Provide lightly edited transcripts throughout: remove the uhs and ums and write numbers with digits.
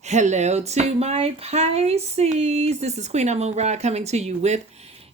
Hello to my Pisces. This is Queen Amun Ra coming to you with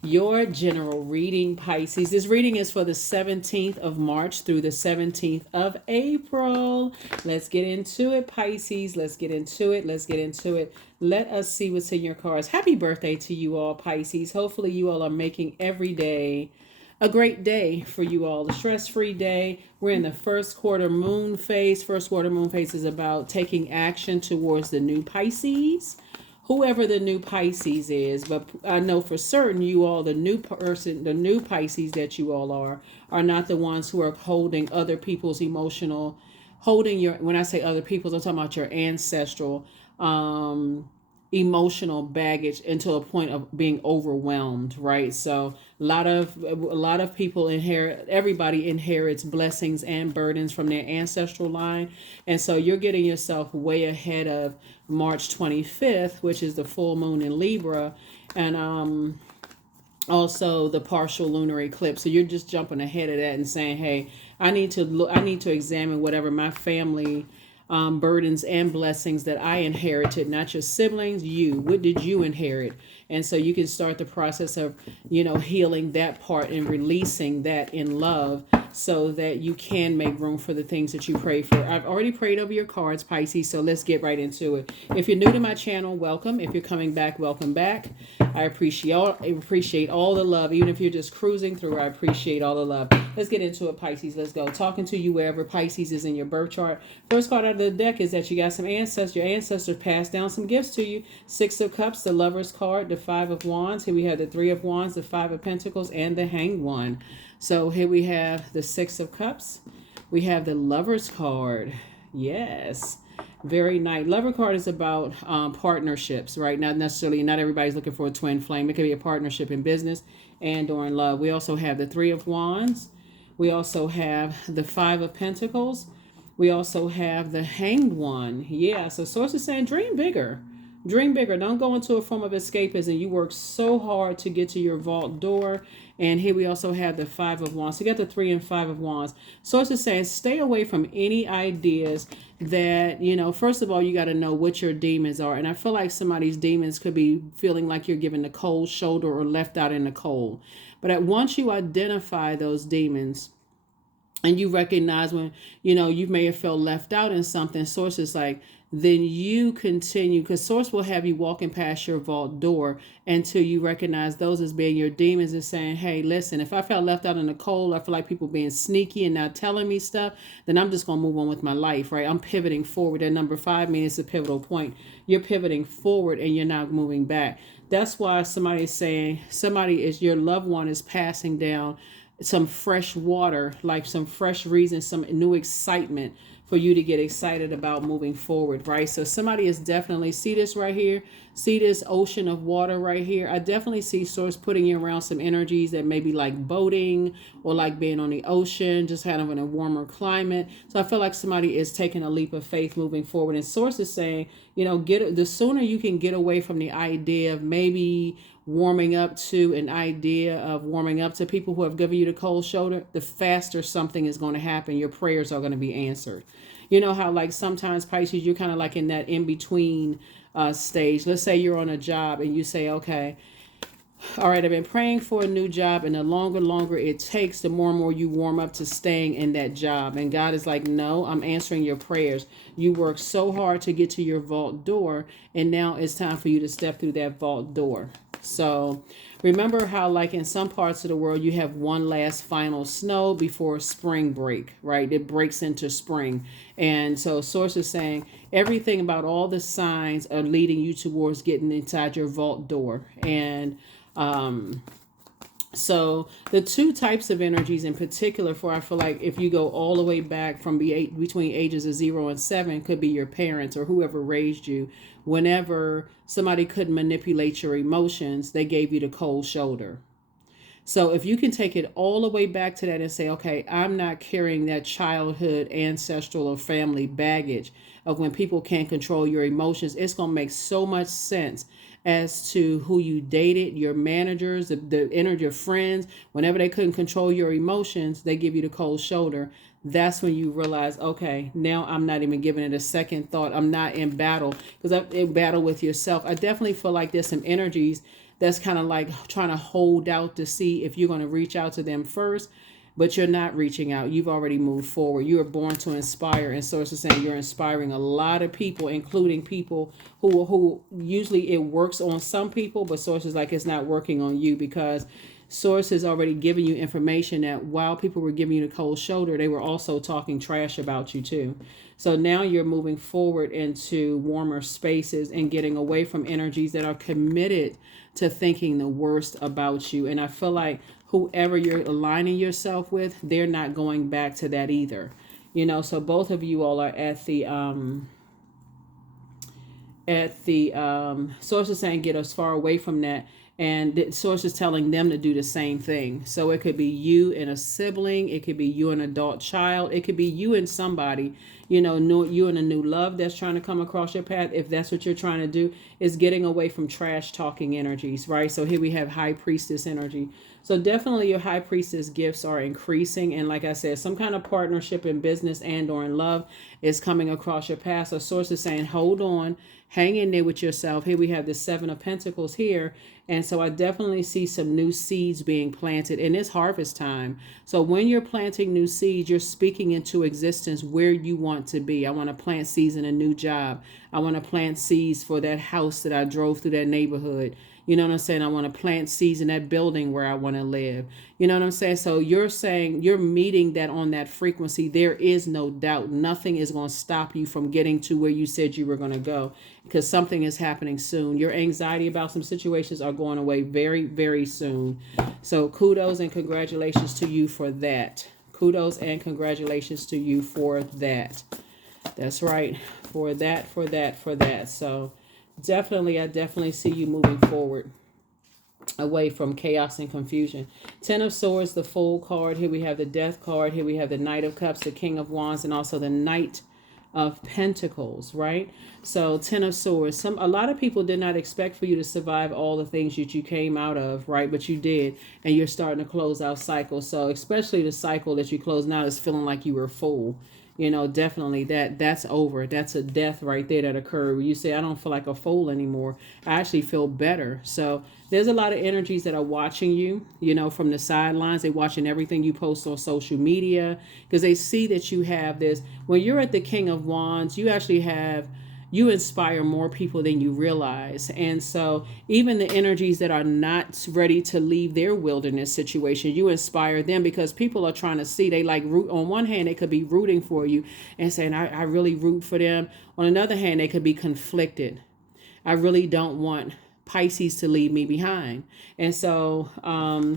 your general reading, Pisces. This reading is for the 17th of March through the 17th of April. Let's get into it, Pisces. Let's get into it. Let's get into it. Let us see what's in your cards. Happy birthday to you all, Pisces. Hopefully you all are making every day a great day for you all, a stress-free day. We're in the first quarter moon phase. First quarter moon phase is about taking action towards the new Pisces, whoever the new Pisces is. But I know for certain you all, the new person, the new Pisces that you all are not the ones who are holding other people's emotional, holding your, when I say other people's, I'm talking about your ancestral emotional baggage into a point of being overwhelmed, right? So a lot of people inherit, everybody inherits blessings and burdens from their ancestral line. And so you're getting yourself way ahead of March 25th, which is the full moon in Libra, and also the partial lunar eclipse. So you're just jumping ahead of that and saying, hey, I need to look, I need to examine whatever my family burdens and blessings that I inherited, not your siblings, you. What did you inherit? And so you can start the process of, healing that part and releasing that in love so that you can make room for the things that you pray for. I've already prayed over your cards, Pisces, so let's get right into it. If you're new to my channel, welcome. If you're coming back, welcome back. I appreciate all the love. Even if you're just cruising through, I appreciate all the love. Let's get into it, Pisces. Let's go. Talking to you wherever Pisces is in your birth chart. First card out of the deck is that you got some ancestors. Your ancestors passed down some gifts to you. Six of Cups, the Lover's card, the Five of Wands. Here we have the Three of Wands, the Five of Pentacles, and the Hanged One. So here we have the Six of Cups. We have the Lover's card. Yes. Very nice. Lover card is about partnerships, right? Not everybody's looking for a twin flame. It could be a partnership in business and or in love. We also have the Three of Wands. We also have the Five of Pentacles. We also have the Hanged One. Yeah, so Source is saying dream bigger. Dream bigger. Don't go into a form of escapism. You work so hard to get to your vault door. And here we also have the Five of Wands. So you got the Three and Five of Wands. Source is saying stay away from any ideas that, first of all, you got to know what your demons are. And I feel like somebody's demons could be feeling like you're given the cold shoulder or left out in the cold. But once you identify those demons, and you recognize when you may have felt left out in something, Source is like, then you continue, because Source will have you walking past your vault door until you recognize those as being your demons and saying, hey, listen, if I felt left out in the cold, I feel like people being sneaky and not telling me stuff, then I'm just going to move on with my life, right? I'm pivoting forward. That number 5 means it's a pivotal point. You're pivoting forward and you're not moving back. That's why somebody is saying, your loved one is passing down some fresh water, like some fresh reason, some new excitement for you to get excited about moving forward, right? So somebody is definitely, see this right here, see this ocean of water right here. I definitely see Source putting you around some energies that may be like boating or like being on the ocean, just kind of in a warmer climate. So I feel like somebody is taking a leap of faith moving forward. And Source is saying, the sooner you can get away from the idea of maybe warming up to people who have given you the cold shoulder, the faster something is going to happen. Your prayers are going to be answered. You know how like sometimes, Pisces, you're kind of like in that in-between stage. Let's say you're on a job and you say, okay, all right, I've been praying for a new job, and the longer it takes, the more and more you warm up to staying in that job. And God is like, no, I'm answering your prayers. You worked so hard to get to your vault door, and now it's time for you to step through that vault door. So remember how like in some parts of the world, you have one last final snow before spring break, right? It breaks into spring. And so Source is saying everything about all the signs are leading you towards getting inside your vault door. And so the two types of energies in particular, for I feel like if you go all the way back from between ages of 0 and 7, could be your parents or whoever raised you. Whenever somebody could manipulate your emotions, they gave you the cold shoulder. So if you can take it all the way back to that and say, okay, I'm not carrying that childhood, ancestral, or family baggage of when people can't control your emotions, it's going to make so much sense as to who you dated, your managers, your friends. Whenever they couldn't control your emotions, they give you the cold shoulder. that's when you realize, okay, now I'm not even giving it a second thought. I'm not in battle, because I'm in battle with yourself. I definitely feel like there's some energies that's kind of like trying to hold out to see if you're going to reach out to them first, but you're not reaching out. You've already moved forward. You are born to inspire, and Source is saying you're inspiring a lot of people, including people who usually it works on some people, but Source is like it's not working on you, because Source has already given you information that while people were giving you the cold shoulder, they were also talking trash about you too. So now you're moving forward into warmer spaces and getting away from energies that are committed to thinking the worst about you. And I feel like whoever you're aligning yourself with, they're not going back to that either. You know, so both of you all are at the Source is saying get as far away from that, and the Source is telling them to do the same thing. So it could be you and a sibling, it could be you and an adult child, it could be you and somebody, you know, you and a new love that's trying to come across your path. If that's what you're trying to do, is getting away from trash talking energies, right? So here we have High Priestess energy. So definitely your High Priestess gifts are increasing. And like I said, some kind of partnership in business and or in love is coming across your path. So Source is saying, hold on, hang in there with yourself. Here we have the Seven of Pentacles here. And so I definitely see some new seeds being planted, and it's harvest time. So when you're planting new seeds, you're speaking into existence where you want to be. I want to plant seeds in a new job. I want to plant seeds for that house that I drove through that neighborhood. You know what I'm saying? I want to plant seeds in that building where I want to live. You know what I'm saying? So you're saying you're meeting that on that frequency. There is no doubt. Nothing is going to stop you from getting to where you said you were going to go, because something is happening soon. Your anxiety about some situations are going away very, very soon. So kudos and congratulations to you for that. Kudos and congratulations to you for that. That's right. For that. So definitely, I definitely see you moving forward away from chaos and confusion. Ten of Swords, the Fool card. Here we have the Death card. Here we have the Knight of Cups, the King of Wands, and also the Knight of Pentacles, right? So Ten of Swords. A lot of people did not expect for you to survive all the things that you came out of, right? But you did, and you're starting to close out cycles. So especially the cycle that you closed out is feeling like you were a fool. You know, definitely that's over. That's a death right there that occurred. You say, I don't feel like a fool anymore. I actually feel better. So there's a lot of energies that are watching you, you know, from the sidelines. They're watching everything you post on social media, because they see that you have this. When you're at the King of Wands, you inspire more people than you realize. And so even the energies that are not ready to leave their wilderness situation, you inspire them, because people are trying to see, they like root. On one hand, they could be rooting for you and saying, I really root for them. On another hand, they could be conflicted. I really don't want Pisces to leave me behind. And so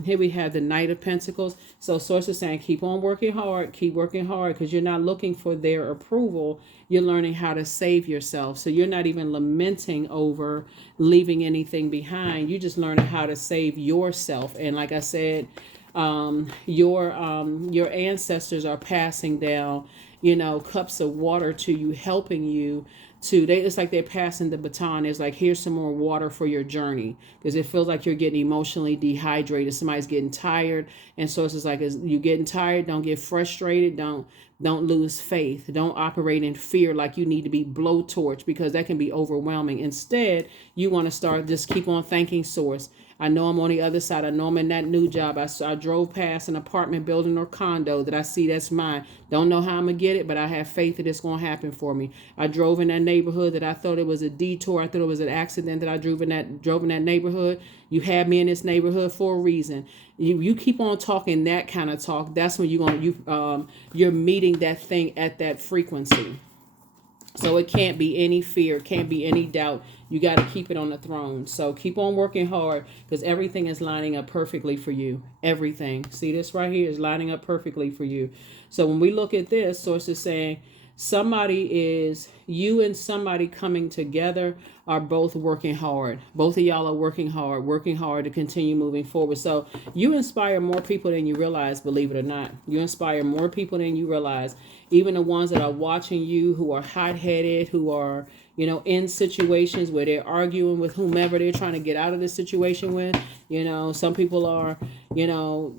here we have the Knight of Pentacles. So Source is saying, keep on working hard, because you're not looking for their approval. You're learning how to save yourself. So you're not even lamenting over leaving anything behind. You're just learning how to save yourself. And like I said, your ancestors are passing down, you know, cups of water to you, helping you it's like they're passing the baton. It's like, here's some more water for your journey, because it feels like you're getting emotionally dehydrated. Somebody's getting tired, and so it's just like, as you getting tired, don't get frustrated, don't lose faith, don't operate in fear like you need to be blowtorch, because that can be overwhelming. Instead, you want to start, just keep on thanking Source. I know I'm on the other side. I know I'm in that new job. I drove past an apartment building or condo that I see that's mine. Don't know how I'm going to get it, but I have faith that it's going to happen for me. I drove in that neighborhood that I thought it was a detour. I thought it was an accident that I drove in that neighborhood. You had me in this neighborhood for a reason. You keep on talking that kind of talk. That's when you're meeting that thing at that frequency. So it can't be any fear, can't be any doubt. You got to keep it on the throne. So keep on working hard, because everything is lining up perfectly for you. Everything. See, this right here is lining up perfectly for you. So when we look at this, Source is saying you and somebody coming together are both working hard. Both of y'all are working hard to continue moving forward. So you inspire more people than you realize, believe it or not. You inspire more people than you realize. Even the ones that are watching you, who are hot-headed, who are, you know, in situations where they're arguing with whomever they're trying to get out of the situation with. You know, some people are, you know,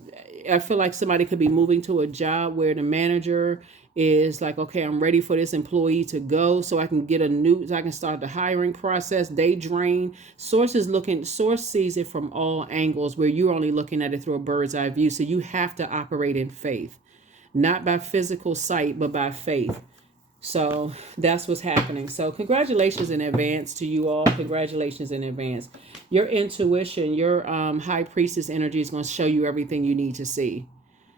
I feel like somebody could be moving to a job where the manager is like, okay, I'm ready for this employee to go so I can so I can start the hiring process. They drain. Source sees it from all angles where you're only looking at it through a bird's eye view. So you have to operate in faith, not by physical sight, but by faith. So that's what's happening. So congratulations in advance to you all. Congratulations in advance. Your intuition, your high priestess energy is going to show you everything you need to see.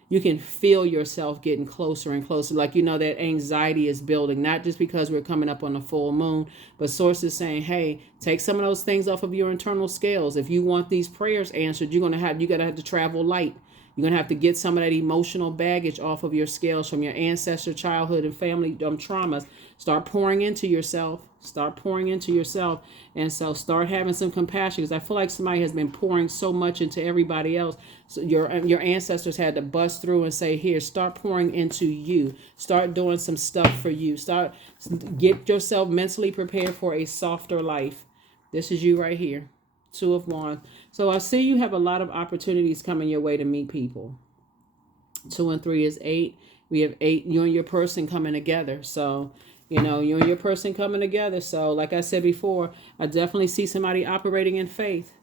You can feel yourself getting closer and closer. Like, that anxiety is building, not just because we're coming up on a full moon, but source is saying, hey, take some of those things off of your internal scales. If you want these prayers answered, you got to have to travel light. You're going to have to get some of that emotional baggage off of your scales from your ancestor, childhood, and family traumas. Start pouring into yourself. Start pouring into yourself. And so start having some compassion, because I feel like somebody has been pouring so much into everybody else. So your ancestors had to bust through and say, here, start pouring into you. Start doing some stuff for you. Get yourself mentally prepared for a softer life. This is you right here. 2 of Wands. So I see you have a lot of opportunities coming your way to meet people. 2 and 3 is 8. We have 8, you and your person coming together. So, you and your person coming together. So like I said before, I definitely see somebody operating in faith.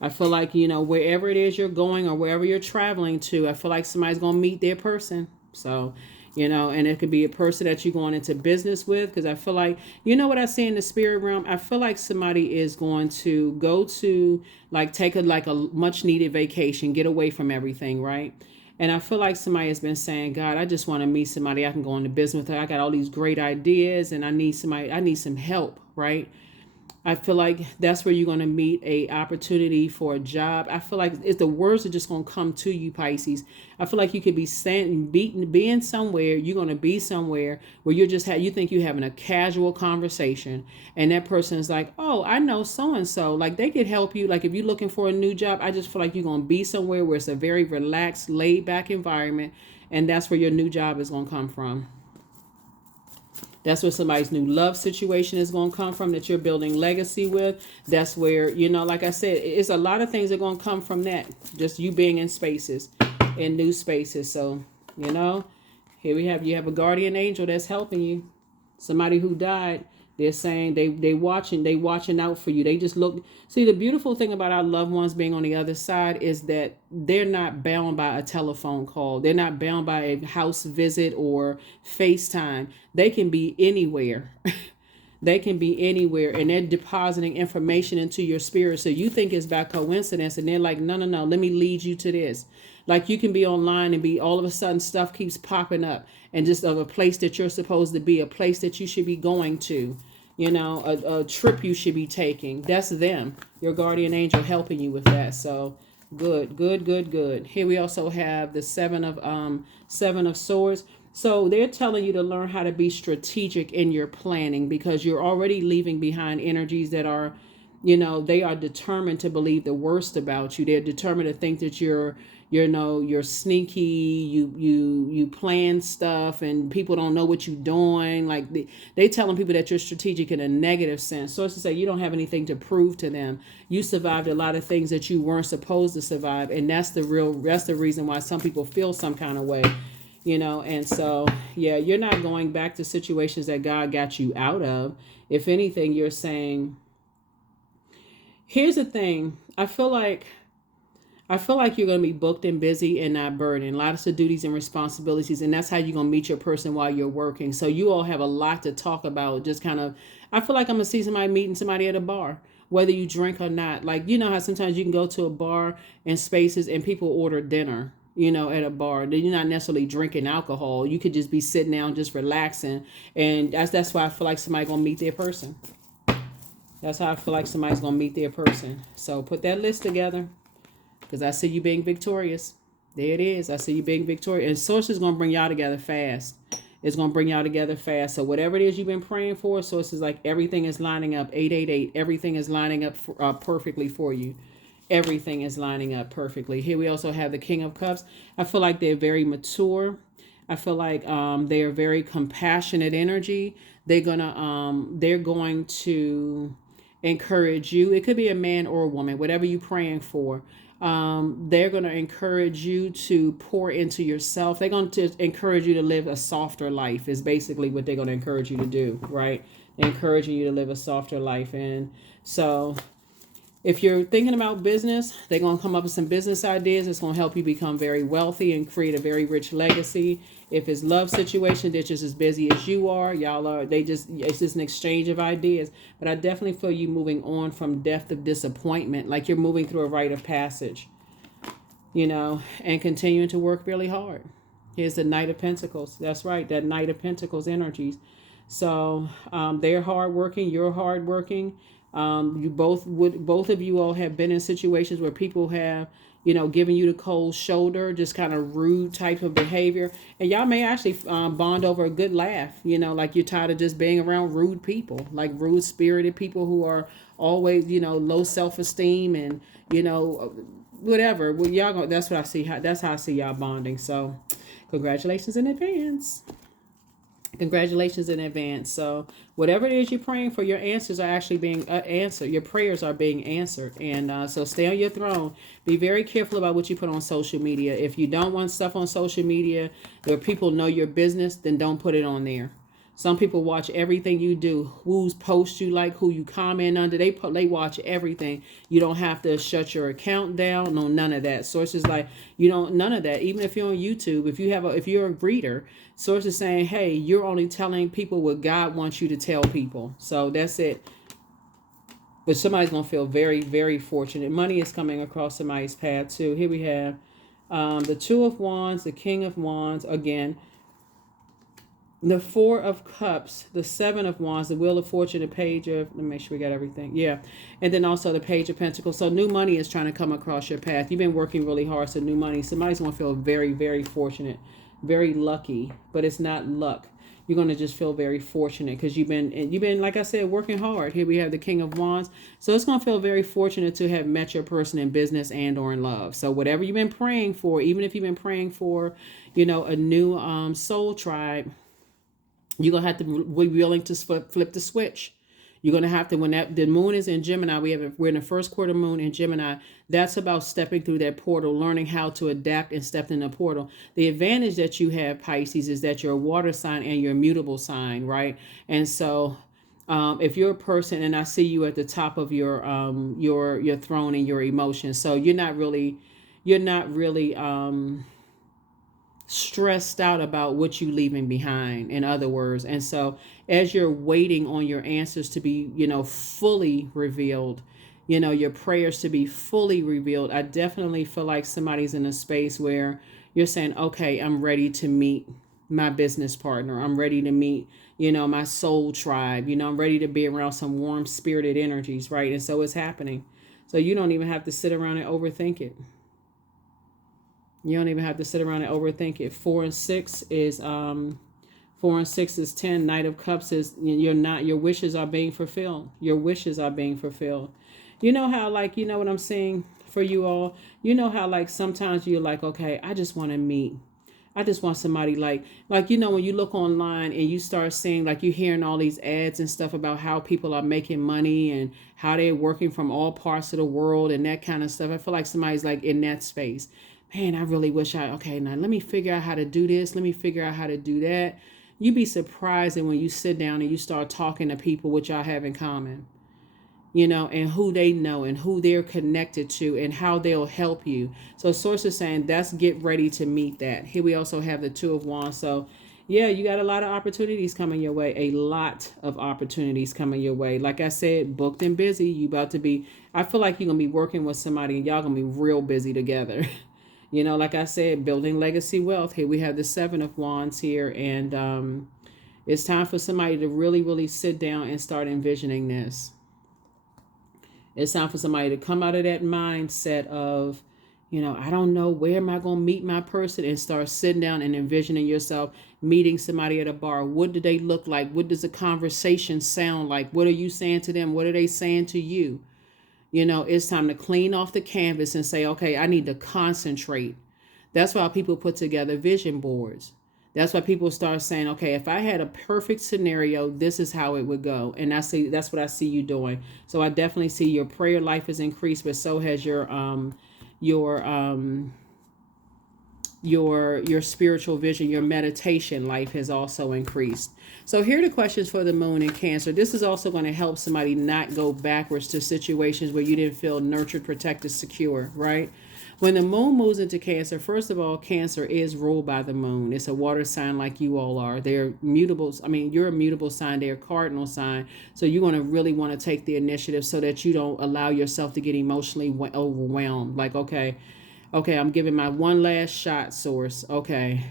I feel like, wherever it is you're going or wherever you're traveling to, I feel like somebody's going to meet their person. So, and it could be a person that you're going into business with, because I feel like, what I see in the spirit realm, I feel like somebody is going to go to, like, take a much needed vacation, get away from everything, right? And I feel like somebody has been saying, God, I just want to meet somebody I can go into business with. I got all these great ideas and I need some help, right? I feel like that's where you're going to meet a opportunity for a job. I feel like the words are just going to come to you, Pisces. I feel like you could be being somewhere. You're going to be somewhere where you think you're having a casual conversation, and that person is like, oh, I know so-and-so. Like, they could help you. Like, if you're looking for a new job, I just feel like you're going to be somewhere where it's a very relaxed, laid back environment. And that's where your new job is going to come from. That's where somebody's new love situation is going to come from, that you're building legacy with. That's where, like I said, it's a lot of things that are going to come from that. Just you being in spaces, in new spaces. So, here you have a guardian angel that's helping you. Somebody who died, they're saying they watching out for you. They just look. See, the beautiful thing about our loved ones being on the other side is that they're not bound by a telephone call. They're not bound by a house visit or FaceTime. They can be anywhere. They can be anywhere, and they're depositing information into your spirit. So you think it's by coincidence, and they're like, no, let me lead you to this. Like, you can be online and be all of a sudden stuff keeps popping up, and just of a place that you're supposed to be, a place that you should be going to, a trip you should be taking. That's them, your guardian angel, helping you with that. So good. Here we also have the seven of swords. So they're telling you to learn how to be strategic in your planning, because you're already leaving behind energies that are, they are determined to believe the worst about you. They're determined to think that you're sneaky, you plan stuff and people don't know what you're doing. Like, they telling people that you're strategic in a negative sense. So it's to say you don't have anything to prove to them. You survived a lot of things that you weren't supposed to survive. And that's the reason why some people feel some kind of way. And so, yeah, you're not going back to situations that God got you out of. If anything, you're saying, here's the thing. I feel like you're going to be booked and busy and not burdened. Lots of duties and responsibilities. And that's how you're going to meet your person while you're working. So you all have a lot to talk about. Just kind of, I feel like I'm going to see somebody meeting somebody at a bar, whether you drink or not. Like, how sometimes you can go to a bar and spaces and people order dinner, at a bar. You're not necessarily drinking alcohol. You could just be sitting down, just relaxing. And that's why I feel like somebody's going to meet their person. That's how I feel like somebody's going to meet their person. So put that list together, because I see you being victorious. There it is. I see you being victorious. And Source is going to bring y'all together fast. It's going to bring y'all together fast. So whatever it is you've been praying for, Source is like, everything is lining up. 888. Everything is lining up perfectly for you. Everything is lining up perfectly. Here we also have the King of Cups. I feel like they're very mature. I feel like they are very compassionate energy. They're going to encourage you. It could be a man or a woman, whatever you're praying for. They're going to encourage you to pour into yourself. They're going to encourage you to live a softer life is basically what they're going to encourage you to do, right? They're encouraging you to live a softer life. And so if you're thinking about business, they're going to come up with some business ideas. It's going to help you become very wealthy and create a very rich legacy. If it's love situation, they're just as busy as you are. It's just an exchange of ideas. But I definitely feel you moving on from depth of disappointment, like you're moving through a rite of passage, and continuing to work really hard. Here's the Knight of Pentacles. That's right, that Knight of Pentacles energies. So they're hardworking, you're hardworking. Both of you all have been in situations where people have, given you the cold shoulder, just kind of rude type of behavior. And y'all may actually bond over a good laugh, like you're tired of just being around rude people, like rude spirited people who are always, low self-esteem and, whatever. Well, that's what I see. That's how I see y'all bonding. So congratulations in advance. Congratulations in advance. So whatever it is you're praying for, your answers are actually being answered. Your prayers are being answered. And so stay on your throne. Be very careful about what you put on social media. If you don't want stuff on social media where people know your business, then don't put it on there. Some people watch everything you do, whose post you like, who you comment under. They watch everything. You don't have to shut your account down. No, none of that. Sources like none of that. Even if you're on YouTube, if you're a greeter, sources saying, hey, you're only telling people what God wants you to tell people. So that's it. But somebody's gonna feel very, very fortunate. Money is coming across somebody's path too. Here we have the Two of Wands, the King of Wands again. The Four of Cups, the Seven of Wands, the Wheel of Fortune, the Page of, let me make sure we got everything. Yeah. And then also the Page of Pentacles. So new money is trying to come across your path. You've been working really hard, so new money. Somebody's going to feel very, very fortunate, very lucky, but it's not luck. You're going to just feel very fortunate because you've been, like I said, working hard. Here we have the King of Wands. So it's going to feel very fortunate to have met your person in business and or in love. So whatever you've been praying for, even if you've been praying for, a new soul tribe, you're going to have to be willing to flip the switch. You're going to have to, when the moon is in Gemini, we're in the first quarter moon in Gemini. That's about stepping through that portal, learning how to adapt and step in the portal. The advantage that you have, Pisces, is that you're a water sign and you're a mutable sign, right? And so if you're a person, and I see you at the top of your throne and your emotions, so you're not really stressed out about what you leaving behind, in other words. And so as you're waiting on your answers to be, fully revealed, your prayers to be fully revealed, I definitely feel like somebody's in a space where you're saying, okay, I'm ready to meet my business partner. I'm ready to meet, my soul tribe. I'm ready to be around some warm spirited energies, right? And so it's happening. So you don't even have to sit around and overthink it. You don't even have to sit around and overthink it. 4 and 6 is 10. Knight of Cups is your wishes are being fulfilled. Your wishes are being fulfilled. You know how, like, what I'm saying for you all? You know how, like, sometimes you're like, okay, I just want to meet. I just want somebody like, when you look online and you start seeing, like, you're hearing all these ads and stuff about how people are making money and how they're working from all parts of the world and that kind of stuff. I feel like somebody's like in that space. Man, I really wish okay, now let me figure out how to do this. Let me figure out how to do that. You'd be surprised when you sit down and you start talking to people which y'all have in common, and who they know and who they're connected to and how they'll help you. So source is saying that's get ready to meet that. Here we also have the Two of Wands. So yeah, you got a lot of opportunities coming your way. A lot of opportunities coming your way. Like I said, booked and busy. I feel like you're going to be working with somebody and y'all going to be real busy together. Like I said, building legacy wealth. Here we have the Seven of Wands here. And it's time for somebody to really, really sit down and start envisioning this. It's time for somebody to come out of that mindset of, I don't know, where am I going to meet my person, and start sitting down and envisioning yourself meeting somebody at a bar. What do they look like? What does a conversation sound like? What are you saying to them? What are they saying to you? It's time to clean off the canvas and say, okay, I need to concentrate. That's why people put together vision boards. That's why people start saying, okay, if I had a perfect scenario, this is how it would go. And that's what I see you doing. So I definitely see your prayer life has increased, but so has your your your spiritual vision, your meditation life has also increased. So here are the questions for the moon in Cancer. This is also going to help somebody not go backwards to situations where you didn't feel nurtured, protected, secure, right? When the moon moves into Cancer, first of all, Cancer is ruled by the moon. It's a water sign like you all are. They're mutables. I mean, you're a mutable sign. They're a cardinal sign. So you're going to really want to take the initiative so that you don't allow yourself to get emotionally overwhelmed. Like, okay, I'm giving my one last shot, source. Okay.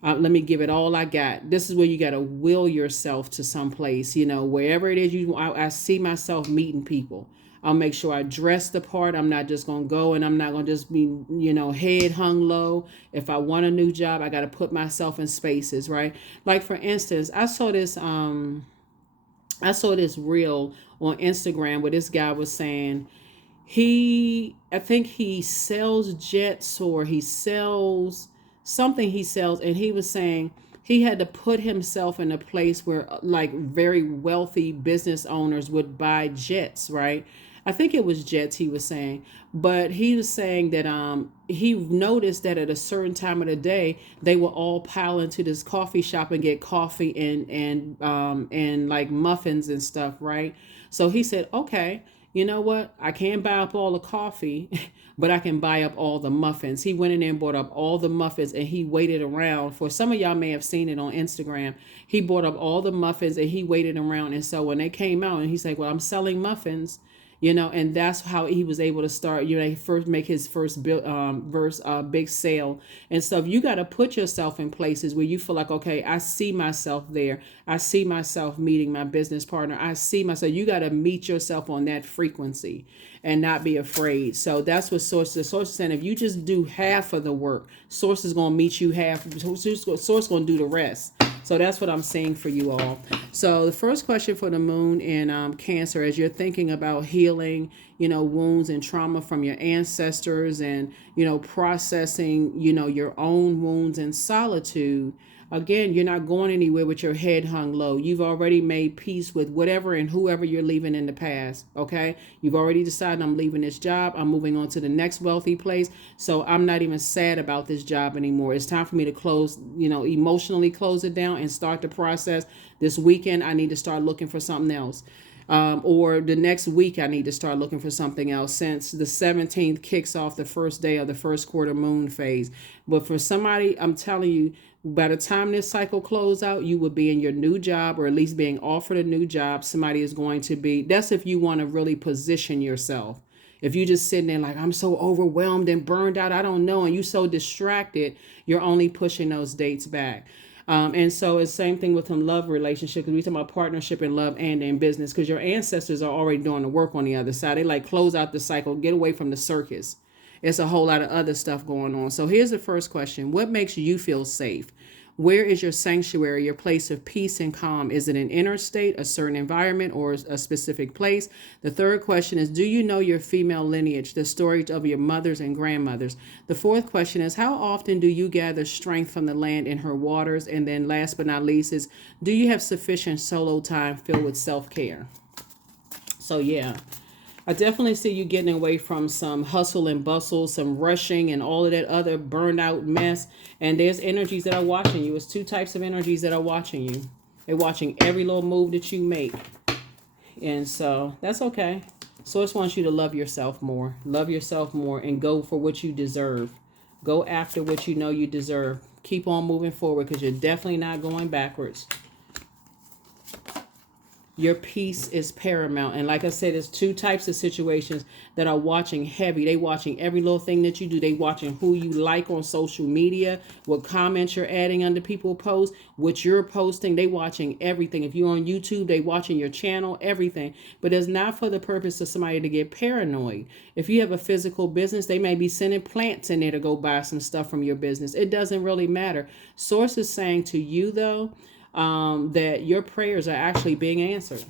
Let me give it all I got. This is where you got to will yourself to some place, wherever it is I see myself meeting people. I'll make sure I dress the part. I'm not just going to go and I'm not going to just be, head hung low. If I want a new job, I got to put myself in spaces, right? Like for instance, I saw this reel on Instagram where this guy was saying, I think he sells jets or he sells something and he was saying he had to put himself in a place where like very wealthy business owners would buy jets, right? I think it was jets he was saying, but he was saying that he noticed that at a certain time of the day they will all pile into this coffee shop and get coffee and like muffins and stuff, right? So he said, okay, you know what? I can't buy up all the coffee, but I can buy up all the muffins. He went in there and bought up all the muffins and he waited around. For some of y'all may have seen it on Instagram. He bought up all the muffins and he waited around. And so when they came out and he's like, well, I'm selling muffins, and that's how he was able to start, he first make his first big sale and stuff. You got to put yourself in places where you feel like, okay, I see myself there. I see myself meeting my business partner. I see myself. You got to meet yourself on that frequency and not be afraid. So that's what the source is saying. If you just do half of the work, source is going to meet you half. Source going to do the rest. So that's what I'm saying for you all. So the first question for the moon in Cancer, as you're thinking about healing, wounds and trauma from your ancestors and, processing, your own wounds in solitude. Again, you're not going anywhere with your head hung low. You've already made peace with whatever and whoever you're leaving in the past. Okay. You've already decided I'm leaving this job. I'm moving on to the next wealthy place. So I'm not even sad about this job anymore. It's time for me to close, emotionally close it down and start the process. This weekend, I need to start looking for something else. Or the next week, I need to start looking for something else since the 17th kicks off the first day of the first quarter moon phase. But for somebody, I'm telling you, by the time this cycle closes out, you will be in your new job or at least being offered a new job. Somebody is going to be, that's if you want to really position yourself. If you just sitting there like, I'm so overwhelmed and burned out, I don't know, and you so distracted, you're only pushing those dates back. And so it's the same thing with some love relationship, because we talk about partnership in love and in business, because your ancestors are already doing the work on the other side. They like close out the cycle, get away from the circus. It's a whole lot of other stuff going on. So here's the first question. What makes you feel safe? Where is your sanctuary, your place of peace and calm? Is it an inner state, a certain environment, or a specific place? The third question is, do you know your female lineage, the story of your mothers and grandmothers? The fourth question is, how often do you gather strength from the land and her waters? And then last but not least is, do you have sufficient solo time filled with self-care? So yeah. I definitely see you getting away from some hustle and bustle, some rushing and all of that other burned out mess. And there's energies that are watching you. It's two types of energies that are watching you. They're watching every little move that you make. And so that's okay. Source wants you to love yourself more. Love yourself more and go for what you deserve. Go after what you know you deserve. Keep on moving forward because you're definitely not going backwards. Your peace is paramount. And like I said, there's two types of situations that are watching heavy. They watching every little thing that you do. They watching who you like on social media, what comments you're adding under people posts, what you're posting. They watching everything. If you're on YouTube, they watching your channel, everything. But it's not for the purpose of somebody to get paranoid. If you have a physical business, they may be sending plants in there to go buy some stuff from your business. It doesn't really matter. Source is saying to you, though, that your prayers are actually being answered.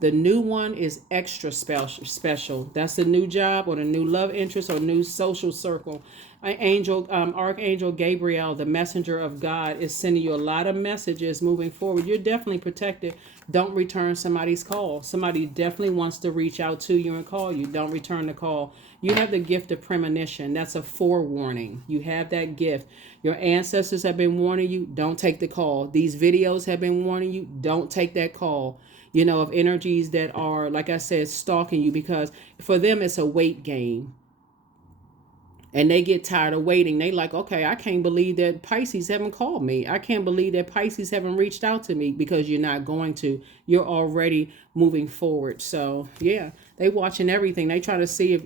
The new one is extra special. That's the new job or the new love interest or new social circle. Archangel Gabriel, the messenger of God, is sending you a lot of messages moving forward. You're definitely protected. Don't return somebody's call. Somebody definitely wants to reach out to you and call you. Don't return the call. You have the gift of premonition. That's a forewarning. You have that gift. Your ancestors have been warning you. Don't take the call. These videos have been warning you. Don't take that call. Of energies that are, like I said, stalking you, because for them it's a weight game. And they get tired of waiting. They like, okay, I can't believe that Pisces haven't called me. I can't believe that Pisces haven't reached out to me, because you're not going to. You're already moving forward. So yeah, they watching everything. They try to see if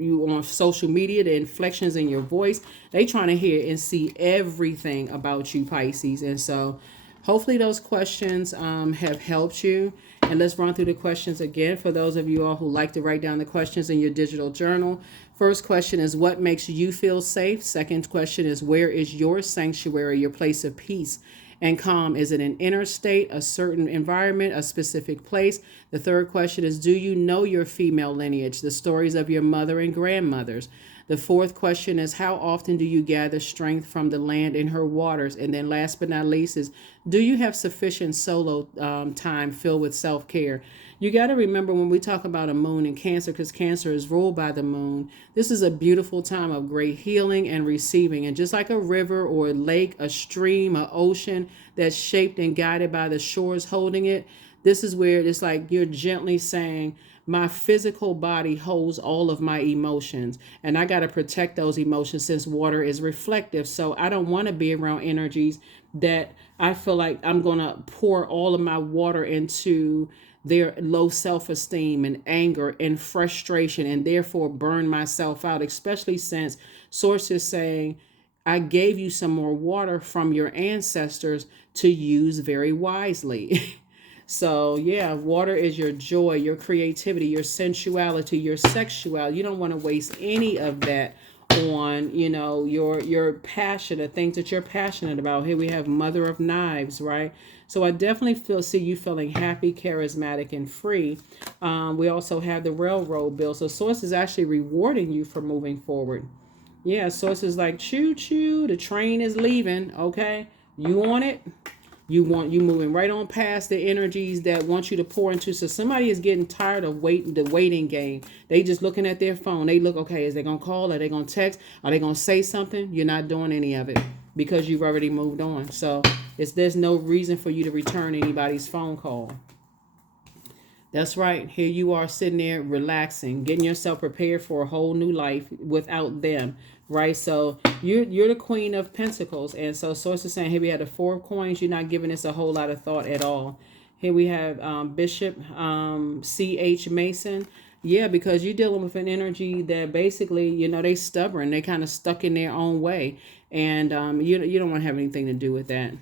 you on social media, the inflections in your voice. They trying to hear and see everything about you, Pisces. And so hopefully those questions have helped you. And let's run through the questions again for those of you all who like to write down the questions in your digital journal. First question is, what makes you feel safe? Second question is, where is your sanctuary, your place of peace and calm? Is it an inner state, a certain environment, a specific place? The third question is, do you know your female lineage, the stories of your mother and grandmothers? The fourth question is, how often do you gather strength from the land in her waters? And then last but not least is, do you have sufficient solo time filled with self-care? You got to remember, when we talk about a moon in Cancer, because Cancer is ruled by the moon, this is a beautiful time of great healing and receiving. And just like a river or a lake, a stream, an ocean that's shaped and guided by the shores holding it, this is where it's like you're gently saying, my physical body holds all of my emotions, and I got to protect those emotions, since water is reflective. So I don't want to be around energies that I feel like I'm going to pour all of my water into their low self-esteem and anger and frustration, and therefore burn myself out, especially since Source is saying, I gave you some more water from your ancestors to use very wisely. So yeah, water is your joy, your creativity, your sensuality, your sexuality. You don't want to waste any of that on, your passion, the things that you're passionate about. Here we have Mother of Knives, right? So I definitely see you feeling happy, charismatic, and free. We also have the Railroad Bill. So Source is actually rewarding you for moving forward. Yeah, Source is like, choo choo, the train is leaving. Okay, you on it? You moving right on past the energies that want you to pour into. So somebody is getting tired of the waiting game. They just looking at their phone. They look, okay, is they going to call? Are they going to text? Are they going to say something? You're not doing any of it, because you've already moved on. So there's no reason for you to return anybody's phone call. That's right. Here you are sitting there relaxing, getting yourself prepared for a whole new life without them, right? So you're the Queen of Pentacles. And so Source is saying, here we have the Four of Coins. You're not giving this a whole lot of thought at all. Here we have Bishop C.H. Mason. Yeah, because you're dealing with an energy that basically, they stubborn. They kind of stuck in their own way. And you don't want to have anything to do with that.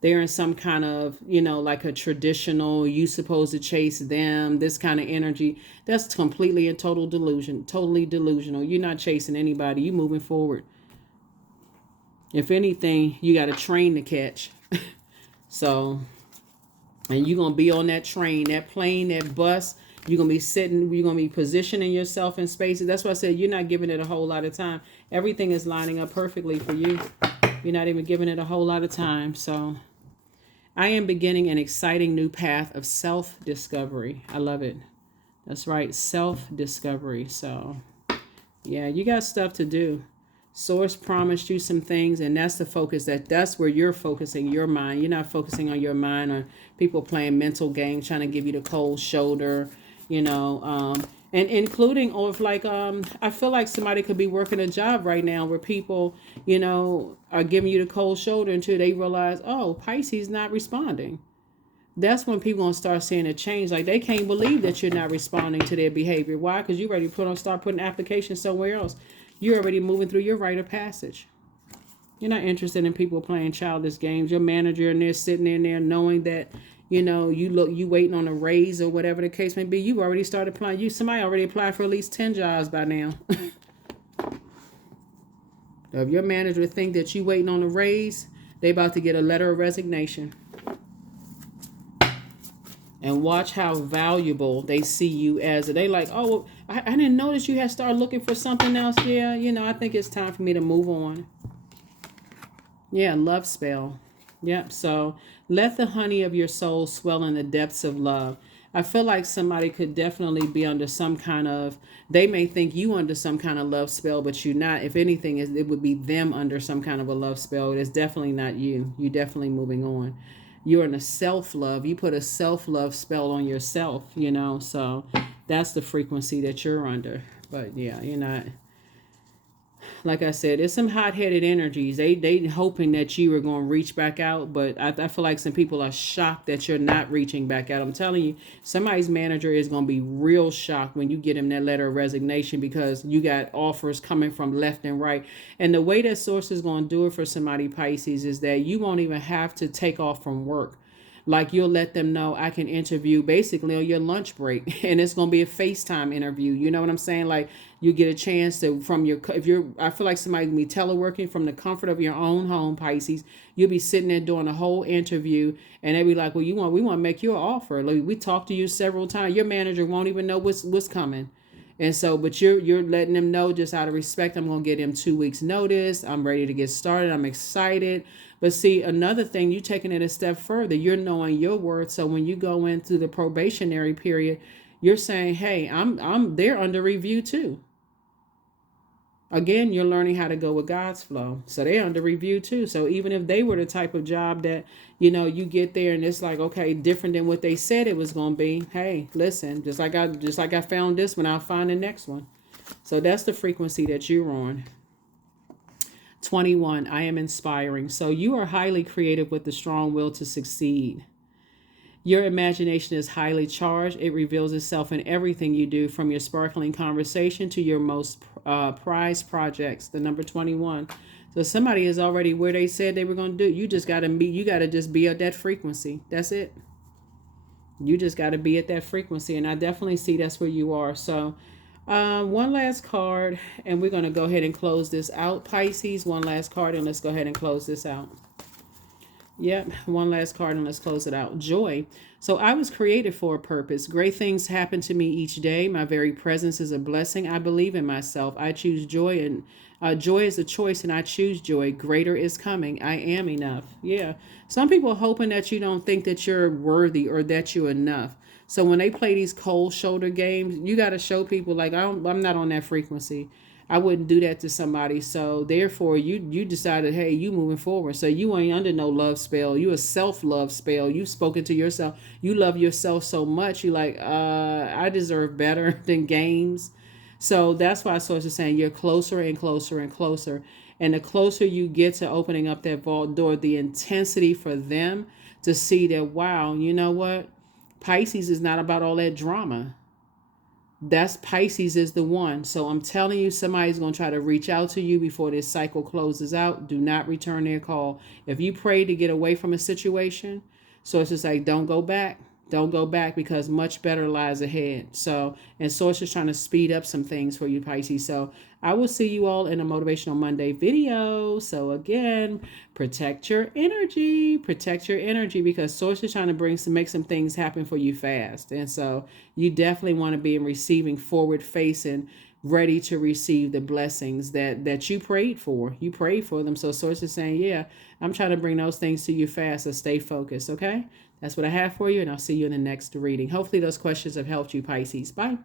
They're in some kind of, like a traditional, you supposed to chase them, this kind of energy. That's completely and total delusion, totally delusional. You're not chasing anybody. You're moving forward. If anything, you got a train to catch. So, and you're going to be on that train, that plane, that bus. You're going to be sitting, you're going to be positioning yourself in spaces. That's why I said you're not giving it a whole lot of time. Everything is lining up perfectly for you. You're not even giving it a whole lot of time. So I am beginning an exciting new path of self-discovery. I love it. That's right, self-discovery. So, yeah, you got stuff to do. Source promised you some things, and that's the focus. That's where you're focusing your mind. You're not focusing on your mind or people playing mental games, trying to give you the cold shoulder, and including, or if like, I feel like somebody could be working a job right now where people, are giving you the cold shoulder until they realize, oh, Pisces not responding. That's when people gonna start seeing a change. Like, they can't believe that you're not responding to their behavior. Why? Because you already start putting applications somewhere else. You're already moving through your rite of passage. You're not interested in people playing childish games. Your manager and they're sitting in there knowing that, you waiting on a raise or whatever the case may be. You've already started applying. Somebody already applied for at least 10 jobs by now. If your manager think that you waiting on a raise, they about to get a letter of resignation. and watch how valuable they see you as. They like, oh, well, I didn't notice you had started looking for something else. Yeah, I think it's time for me to move on. Yeah, love spell. Yep. So let the honey of your soul swell in the depths of love. I feel like somebody could definitely be under some kind of, they may think you under some kind of love spell, but you're not. If anything, it would be them under some kind of a love spell. It's definitely not you. You're definitely moving on. You're in a self-love. You put a self-love spell on yourself, so that's the frequency that you're under. But yeah, you're not. Like I said, it's some hot-headed energies. They hoping that you are going to reach back out, but I feel like some people are shocked that you're not reaching back out. I'm telling you, somebody's manager is going to be real shocked when you get him that letter of resignation, because you got offers coming from left and right. And the way that source is going to do it for somebody, Pisces, is that you won't even have to take off from work. Like, you'll let them know, I can interview basically on your lunch break, and it's going to be a FaceTime interview. You know what I'm saying? Like, you get a chance to, I feel like somebody can be teleworking from the comfort of your own home, Pisces. You'll be sitting there doing a whole interview, and they'll be like, well, we want to make you an offer. Like, we talked to you several times. Your manager won't even know what's coming. And so, but you're letting them know, just out of respect, I'm going to give them 2 weeks notice. I'm ready to get started. I'm excited. But see, another thing, you're taking it a step further. You're knowing your worth. So when you go into the probationary period, you're saying, hey, they're under review too. Again, you're learning how to go with God's flow. So they're under review too. So even if they were the type of job that, you get there and it's like, okay, different than what they said it was going to be. Hey, listen, just like I found this one, I'll find the next one. So that's the frequency that you're on. 21, I am inspiring. So you are highly creative with the strong will to succeed. Your imagination is highly charged. It reveals itself in everything you do, from your sparkling conversation to your most prized projects. The number 21. So somebody is already where they said they were going to do. You just got to meet. You got to just be at that frequency. That's it. You just got to be at that frequency. And I definitely see that's where you are. So one last card, and we're going to go ahead and close this out, Pisces. One last card, and let's go ahead and close this out. Yep, one last card, and let's close it out. Joy. So I was created for a purpose. Great things happen to me each day. My very presence is a blessing. I believe in myself. I choose joy, and joy is a choice, and I choose joy. Greater is coming. I am enough. Yeah. Some people are hoping that you don't think that you're worthy or that you're enough. So when they play these cold shoulder games, you got to show people, like, I'm not on that frequency. I wouldn't do that to somebody. So therefore, you decided, hey, you moving forward. So you ain't under no love spell. You a self-love spell. You've spoken to yourself. You love yourself so much. You like, I deserve better than games. So that's why Source is saying you're closer and closer and closer. And the closer you get to opening up that vault door, the intensity for them to see that, wow, you know what? Pisces is not about all that drama. That's Pisces is the one. So I'm telling you, somebody's going to try to reach out to you before this cycle closes out. Do not return their call. If you pray to get away from a situation, so it's just like, don't go back. Don't go back, because much better lies ahead. So, and Source is trying to speed up some things for you, Pisces. So I will see you all in a Motivational Monday video. So again, protect your energy. Protect your energy, because Source is trying to make some things happen for you fast. And so you definitely want to be in receiving, forward facing, ready to receive the blessings that you prayed for. You prayed for them. So Source is saying, yeah, I'm trying to bring those things to you fast. So stay focused. Okay. That's what I have for you, and I'll see you in the next reading. Hopefully those questions have helped you, Pisces. Bye.